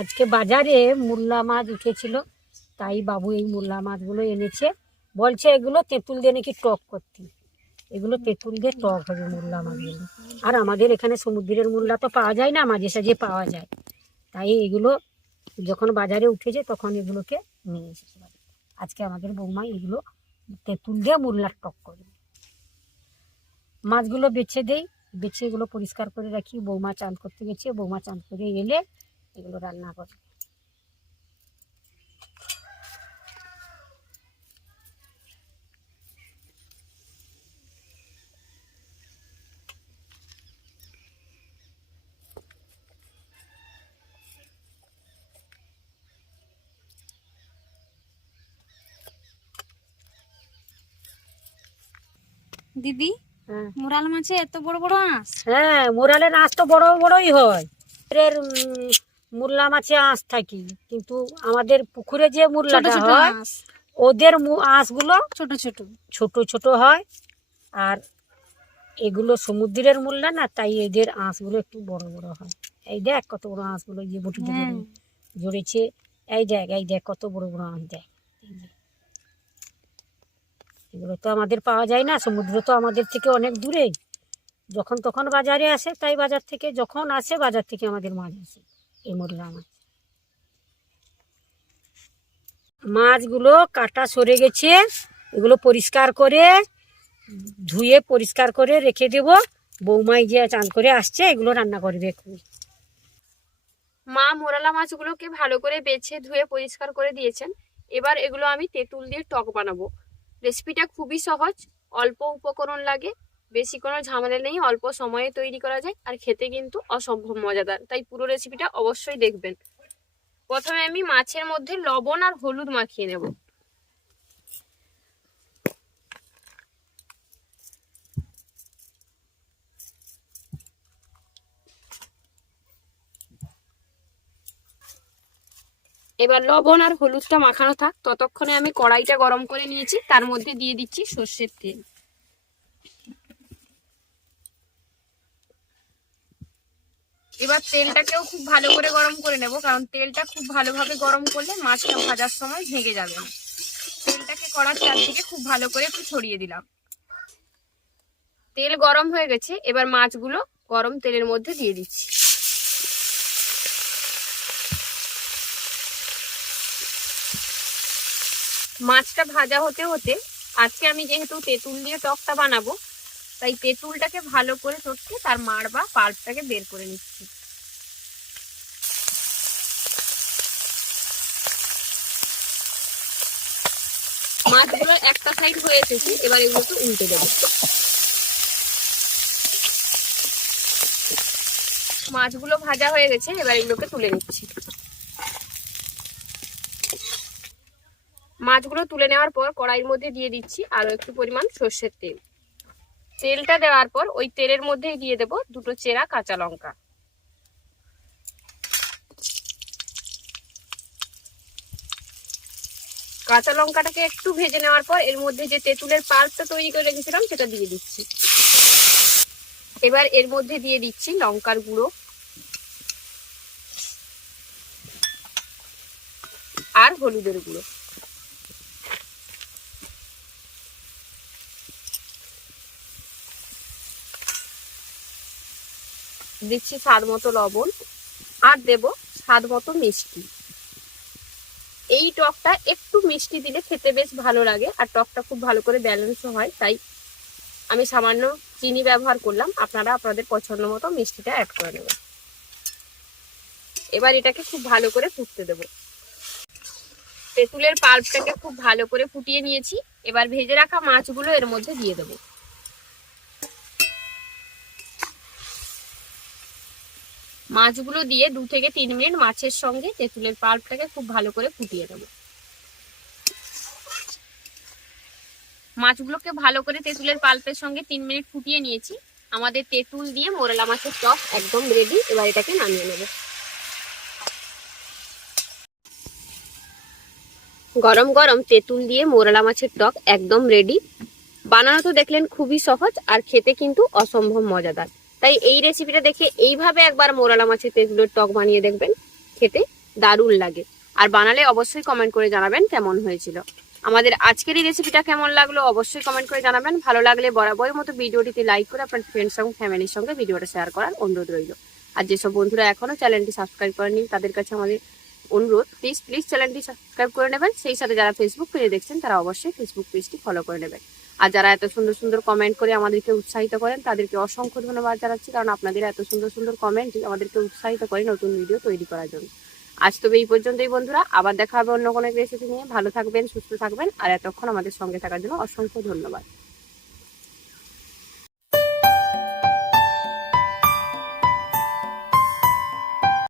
আজকে বাজারে মুল্লা মাছ উঠেছিল, তাই বাবু এই মুল্লা মাছগুলো এনেছে। বলছে, এগুলো তেঁতুল দিয়ে নাকি টক করতে। এগুলো তেঁতুল দিয়ে টক হবে মুল্লা মাছগুলো। আর আমাদের এখানে সমুদ্রের মুল্লা তো পাওয়া যায় না, মাঝে সাঝে পাওয়া যায়। তাই এগুলো যখন বাজারে উঠেছে, তখন এগুলোকে নিয়ে এসেছে আজকে আমাদের বৌমা এগুলো তেঁতুল দিয়ে মুল্লার টক করবে। মাছগুলো বেছে দেই। বেছে এগুলো পরিষ্কার করে রাখি। বৌমা চান করতে গেছে। বৌমা চান করে এলে এগুলো রান্না করে। দিদি হ্যাঁ। মোরাল মাছে এত বড় বড় আঁশ? হ্যাঁ মোরালের আঁশ তো বড় বড়ই হয়। এর মুরলা মাছে আঁশ থাকি কিন্তু আমাদের পুকুরে যে মুরলাটা হয় ওদের মু- আঁশগুলো ছোট ছোট। ছোট ছোট হয় আর এগুলো সমুদ্রের মুরলা না তাই এদের আঁশগুলো একটু বড় বড় হয়। এই দেখ কত বড় আঁশগুলো যে হ্যাঁ। জড়ে- জড়েছে এই দেখ এই দেখ কত বড় বড় আঁশ দেখ দেখ। এগুলো তো আমাদের পাওয়া যায় না সমুদ্র তো আমাদের থেকে অনেক দূরে। যখন তখন বাজারে আসে তাই বাজার থেকে যখন আসে বাজার থেকে আমাদের মাছ আসে। এই মাছ মাছগুলো কাটা সরে গেছে, এগুলো পরিষ্কার করে, ধুয়ে পরিষ্কার করে রেখে দেব। বৌমাই যে চান করে আসছে, এগুলো রান্না করবে এক্ষুনি। মা মোরালা মাছগুলোকে ভালো করে বেছে ধুয়ে পরিষ্কার করে দিয়েছেন। এবার এগুলো আমি তেঁতুল দিয়ে টক বানাবো। রেসিপিটা খুবই সহজ, অল্প উপকরণ লাগে। বেশি কোনো ঝামেলা নেই, অল্প সময়ে তৈরি করা যায় আর খেতে কিন্তু অসম্ভব মজাদার। তাই পুরো রেসিপিটা অবশ্যই দেখবেন। প্রথমে আমি মাছের মধ্যে লবণ আর হলুদ মাখিয়ে নেব। এবার লবণ আর হলুদটা মাখানো থাক। ততক্ষণে আমি কড়াইটা গরম করে নিয়েছি। তার মধ্যে দিয়ে দিচ্ছি সর্ষের তেল। এবার তেলটাকেও খুব ভালো করে গরম করে নেব, কারণ তেলটা খুব ভালোভাবে গরম করলে মাছটা ভাজার সময় ভেঙে যাবে। না তেলটাকে কড়ার চারদিকে খুব ভালো করে একটু ছড়িয়ে দিলাম। তেল গরম হয়ে গেছে, এবার মাছগুলো গরম তেলের মধ্যে দিয়ে দিচ্ছি। মাছটা ভাজা হতে হতে আজকে আমি যেহেতু তেঁতুল দিয়ে টকটা বানাবো তাই তেঁতুলটাকে ভালো করে চটকে তার মাড় বা পাল্পটাকে বের করে নিচ্ছি। মাছগুলো একটা সাইড হয়ে এসেছে, এবার এগুলোকে উল্টে দেবো। মাছগুলো ভাজা হয়ে গেছে, এবার এগুলোকে তুলে নিচ্ছি। মাছগুলো তুলে নেওয়ার পর কড়াইয়ের মধ্যে দিয়ে দিচ্ছি আরও একটু পরিমাণ সর্ষের তেল। তেলটা দেওয়ার পর ওই তেলের মধ্যেই দিয়ে দেব দুটো চেরা কাঁচা লঙ্কা। কাঁচা লঙ্কাটাকে একটু ভেজে নেওয়ার পর এর মধ্যে যে তেঁতুলের পাল্পটা তৈরি করে রেখেছিলাম সেটা দিয়ে দিচ্ছি। এবার এর মধ্যে দিয়ে দিচ্ছি লঙ্কার গুঁড়ো। আর হলুদের গুঁড়ো। দিচ্ছি স্বাদ মতো লবণ আর দেব স্বাদ মতো মিষ্টি। এই টকটা একটু মিষ্টি দিলে খেতে বেশ ভালো লাগে আর টকটা খুব ভালো করে ব্যালেন্সও হয়, তাই আমি সামান্য চিনি ব্যবহার করলাম। আপনারা আপনাদের পছন্দ মতো মিষ্টিটা অ্যাড করে নেবেন। এবার এটাকে খুব ভালো করে ফুটতে দেব। তেঁতুলের পাল্পটাকে খুব ভালো করে ফুটিয়ে নিয়েছি। এবার ভেজে রাখা মাছগুলো এর মধ্যে দিয়ে দেবো। মাছগুলো দিয়ে দু থেকে তিন মিনিট মাছের সঙ্গে তেঁতুলের পাল্পটাকে খুব ভালো করে ফুটিয়ে দেবো মাছগুলোকে ভালো করে তেঁতুলের পাল্পের সঙ্গে তিন মিনিট ফুটিয়ে নিয়েছি। আমাদের তেঁতুল দিয়ে মোরেলা মাছের টক একদম রেডি এবার এটাকে নামিয়ে নেব। গরম গরম তেঁতুল দিয়ে মোরেলা মাছের টক একদম রেডি বানানো তো দেখলেন খুবই সহজ আর খেতে কিন্তু অসম্ভব মজাদার। তাই এই রেসিপিটা দেখে এইভাবে একবার মোরালা মাছের তেঁতুলের টক বানিয়ে দেখবেন, খেতে দারুণ লাগে। আর বানালে অবশ্যই কমেন্ট করে জানাবেন কেমন হয়েছিল। আমাদের আজকের এই রেসিপিটা কেমন লাগল অবশ্যই কমেন্ট করে জানাবেন। ভালো লাগলে বরাবরের মতো ভিডিওটিতে লাইক করে আপনার ফ্রেন্ডস এবং ফ্যামিলির সঙ্গে ভিডিওটা শেয়ার করার অনুরোধ রইল। আর যেসব বন্ধুরা এখনও চ্যানেলটি সাবস্ক্রাইব করেনি তাদের কাছে আমাদের অনুরোধ প্লিজ প্লিজ চ্যানেলটি সাবস্ক্রাইব করে নেবেন। সেই সাথে যারা ফেসবুক পেজে দেখছেন, তারা অবশ্যই ফেসবুক পেজটি ফলো করে নেবেন। আর যারা এত সুন্দর সুন্দর কমেন্ট করে আমাদেরকে উৎসাহিত করেন, তাদেরকে অসংখ্য ধন্যবাদ জানাচ্ছি, কারণ আপনাদের এত সুন্দর সুন্দর কমেন্টই আমাদেরকে উৎসাহিত করে নতুন ভিডিও তৈরি করার জন্য। আজ তবে এই পর্যন্তই বন্ধুরা, আবার দেখা হবে অন্য কোনো রেসিপি নিয়ে। ভালো থাকবেন, সুস্থ থাকবেন, আর এতক্ষণ আমাদের সঙ্গে থাকার জন্য অসংখ্য ধন্যবাদ।